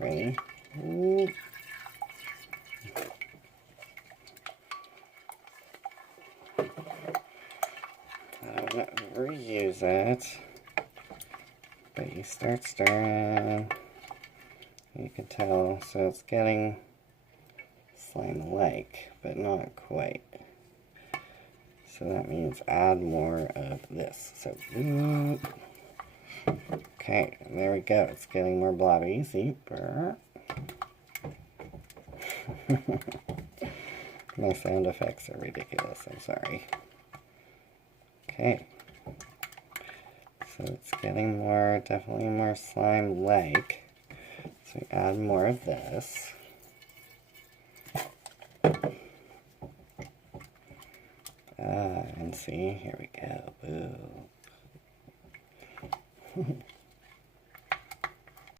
Ready? Ooh. I don't reuse it, but you start stirring. You can tell, so it's getting slime-like, but not quite. So that means add more of this. So, okay, there we go. It's getting more blobby. See? My sound effects are ridiculous. I'm sorry. Okay. So it's getting more, definitely more slime-like. So we add more of this. And see, here we go. Boo.